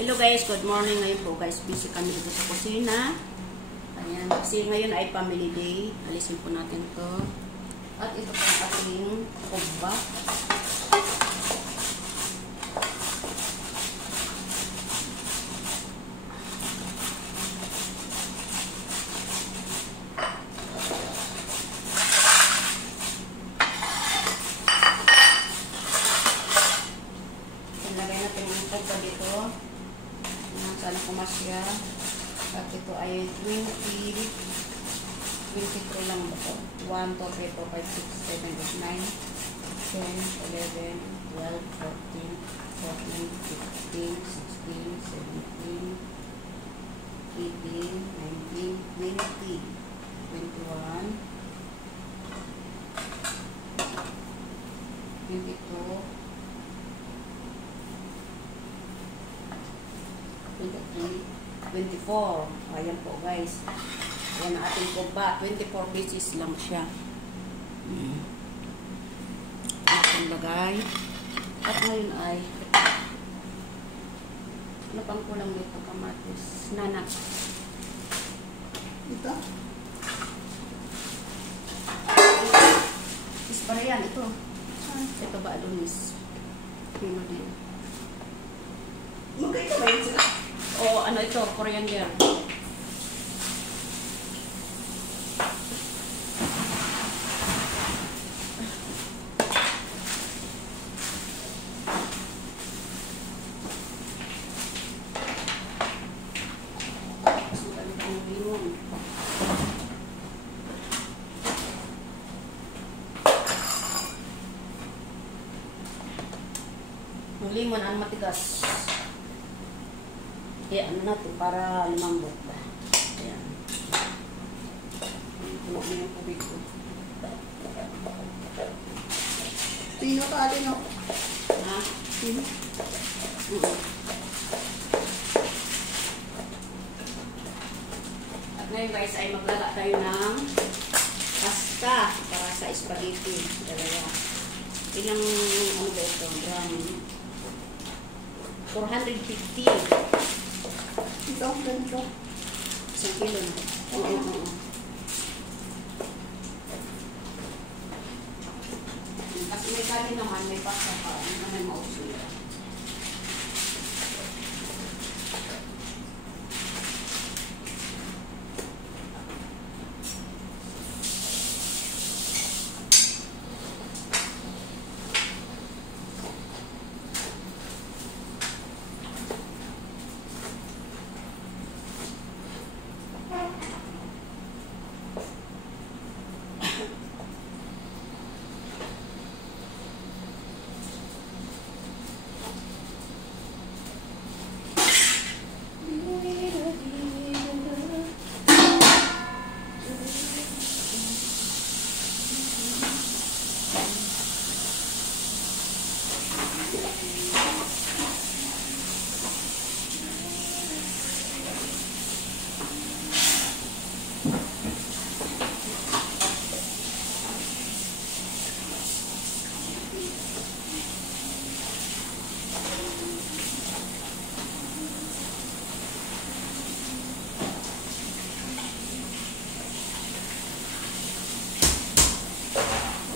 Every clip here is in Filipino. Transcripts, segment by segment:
Hello guys, good morning. Ngayon po guys, busy kami dito sa kusina. Ayan, kasi ngayon ay family day. Alisin po natin to. At ito po ang ating kubba. Lagay natin ang kubba dito. Sana kumasya. At ito ay 23 lang ba ito? 1, 2, 3, 4, 5, 6, 7, 8, 9, 10, 11, 12, 13, 14, 15, 16, 17, 18, 19, 20, 21, 22, 24. Ayan po guys. Ayan ang ating kubba. 24 pieces lang siya. Ating lagay. At ngayon ay ano pang kulang dito? Kamatis. Nanak. Ito. Ispara yan. Ito. Ito ba alunis? Pino din. Magkita ba yun sila? O ano ito, coriander. Yung limon ang matigas. Kaya ano natin para lumambot ba. Ayan. Puno na yung tubig ko. Pino ka alin o? Ha? Pino? At ngayon guys ay maglala tayo ng pasta para sa spaghetti. Dalawa. Ilang ano ba ito? Gram 450. Ito, ganito. 1 kilo na. Oo. Kasi may kanin naman, may pasta pa. Ano may mausula.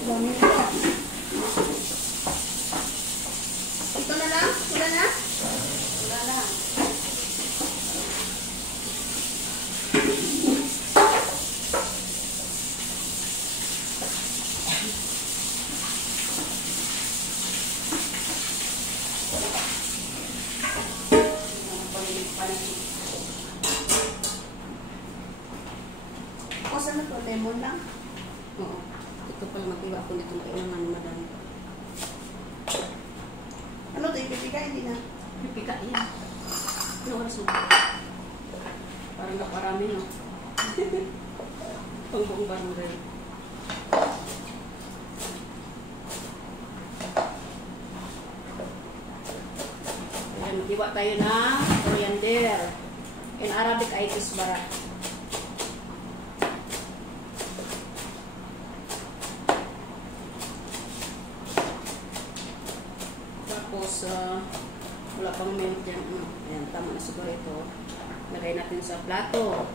Dami na. Ito na lang? Wala na? Wala lang. O saan na to? Lemon lang? Oo. Ito pala magtiwa ko nito na naman madami. Ano to? Ipipika? Hindi na. Pipika yan. Ano oras mo? Parang naparami no? Pangbuong barangay. Ayan, magtiwa tayo ng coriander. In Arabic ay kisbara. Tapos, Wala pang milk dyan. Ayan, tama na siguro ito. Lagay natin sa plato.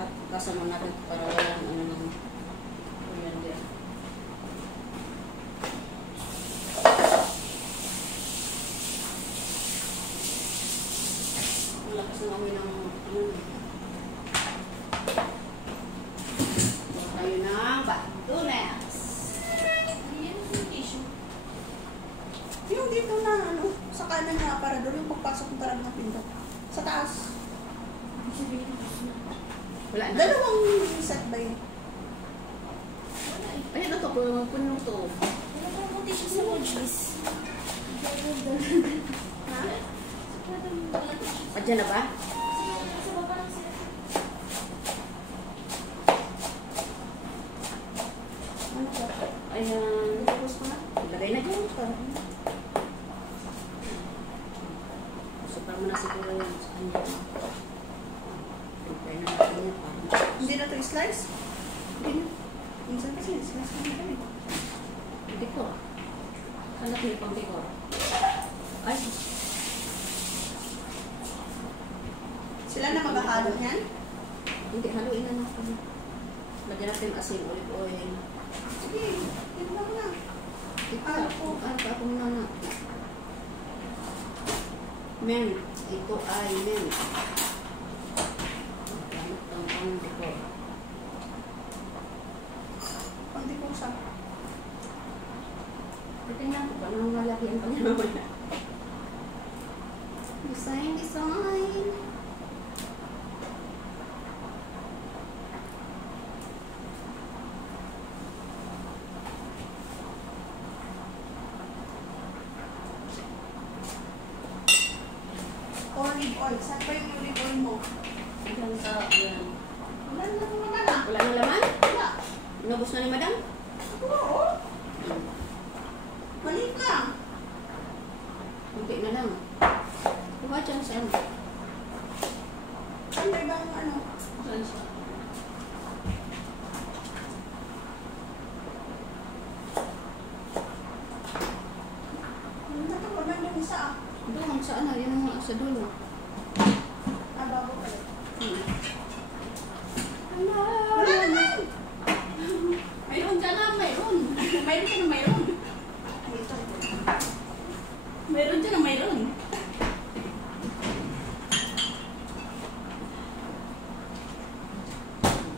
At kasama natin para walang ano nang ayan dyan. Ang lakas ng amoy ng ano. Tayo ng batunas. Yung dito na, ano, sa kanan na aparador, yung pagpasok ng talaga ng pinto. Sa taas. Wala na. Dalawang set ba yun? Ayan na to, puno to. Ha? Adyan na ba? Ano ko? Ayan. Tapos ko na. Lagay na dyan. Super mo na siguro yan sa kanya. Lagay na natin yan. Hindi na ito i-slice? Hindi na. Minsan kasi i-slice ko na kami. Hindi ko. Hanap niyo pang dekor. Ay. Sila na maghahalo niyan? Hindi, haluin na natin. Lagyan natin asin, olive oil. Sige, yun lang na. Ano po? Ano ako muna na? Mint. Ito ay mint. Gamit ang pang dekor. Kunti po siya. Tingnan ko ba nang malagyan pa niya naman. Design, design. Olive oil. Saan pa yung olive oil mo? Hanggang sa, ayan. Wala na naman na. Wala nang laman? Wala. Inubos na ni madam? Oo. Maliit lang. Kunti na lang. Kuha dyan sa ano? Ano ba ibang ano? Saan siya? Ano na ito? Wala yung isa ah. Doon, sa ano? Yung mga sa dulo. Ah, bago pala. Hello! Wala naman! Mayroon ka na, mayroon. Mayroon ka na mayroon. Ito. Mayroon dyan na mayroon.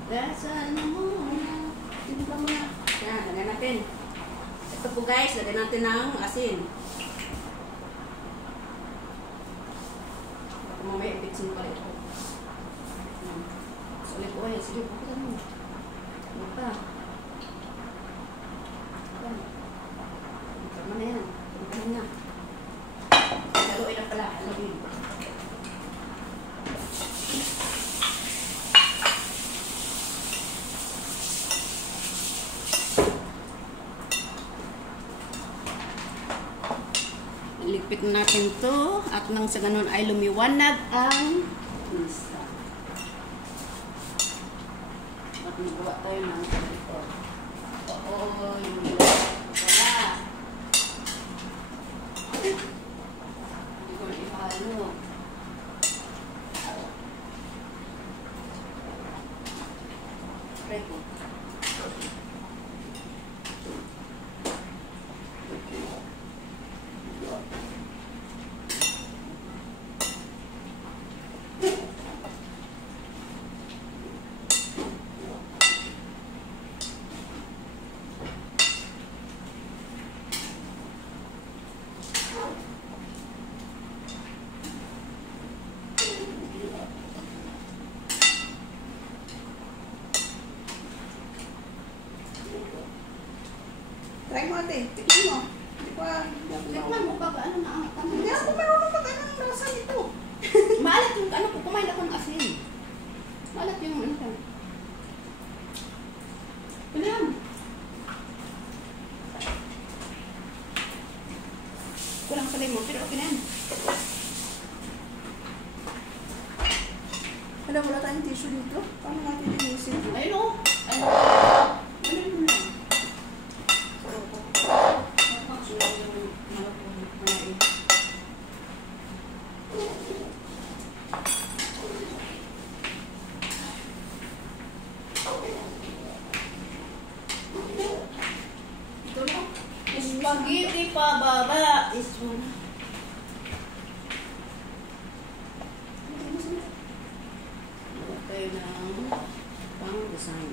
Dasan mo na. Tingnan mo na. Yan, lagyan natin. Ito po guys, lagyan natin ng asin. Baka mamaya ibitsin pala ito. So, olive oil. Sige, bukutan mo. Ano pa? Yan. Tama na yan. Tama na. Haluin na pala. Haluin. Iligpit natin to at nang sa ganun ay lumiwanag ang isa. At magawa tayo ng ito. Oo, yung wala. Hindi ko ihalo. Try ko. Try mo ate. Tignan mo. Hindi ko Tikman mo ba ano na ang tama? Hindi ako marunong mag ano ng rasa nito. Maalat yung ano ko, kumain ako ng asin. Maalat yung ano ka. Ano yan? Kulang sa lemon, pero okay na yan. Wala, wala tayong tissue dito. Paano natin linisin? Ayun o. Ano? Ano yun lang? ipababa is one. Okay ng pang-design.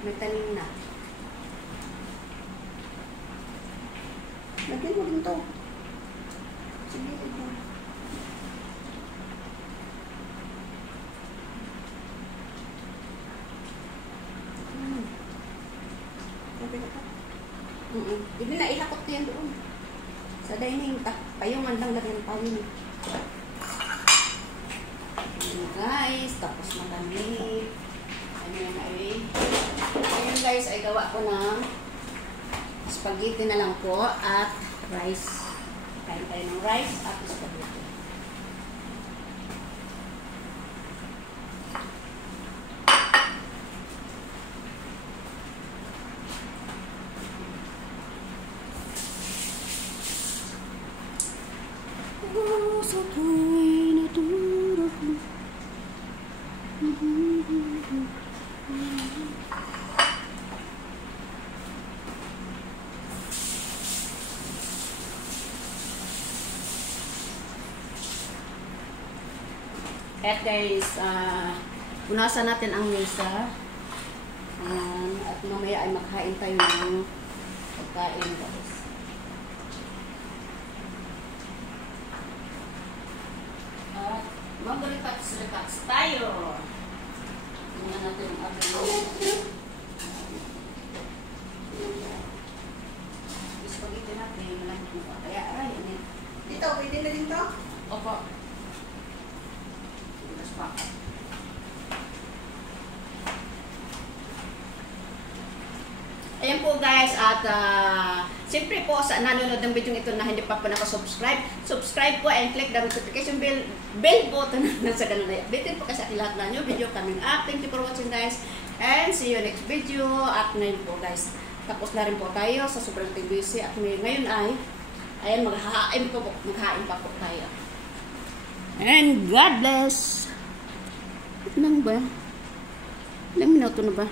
May tanim na. Lagyan mo din to. Sige, ito. Okay na pa. Hindi na ihakot yan doon. Sa dining, payungan lang lagyan payung. Ayan guys, tapos malamig. Ayan ay. Ayan guys, ay gawa ko ng spaghetti na lang po at rice. Kain tayo ng rice at spaghetti. Sa tuwing natulog mo. At guys, punasan natin ang mesa. At mamaya ay makain tayo ng pagkain guys. At mag-relax tayo. Tingnan natin ang ating spaghetti natin. Malapit mo pa. Kaya aray, ano yun? Dito, pwede na din to? Opo. Tapos pa. Ayan po guys, at siyempre po sa nanonood ng video ito na hindi pa po nakasubscribe, subscribe po and click the notification bell button na sa ganun na updated po kasi lahat na new video coming up. Thank you for watching guys and see you next video. At ngayon po guys, tapos na rin po tayo sa sobrang busy at ngayon ay ayan, maghahain pa po tayo. And God bless. Ilang ba? Ilang minuto na ba?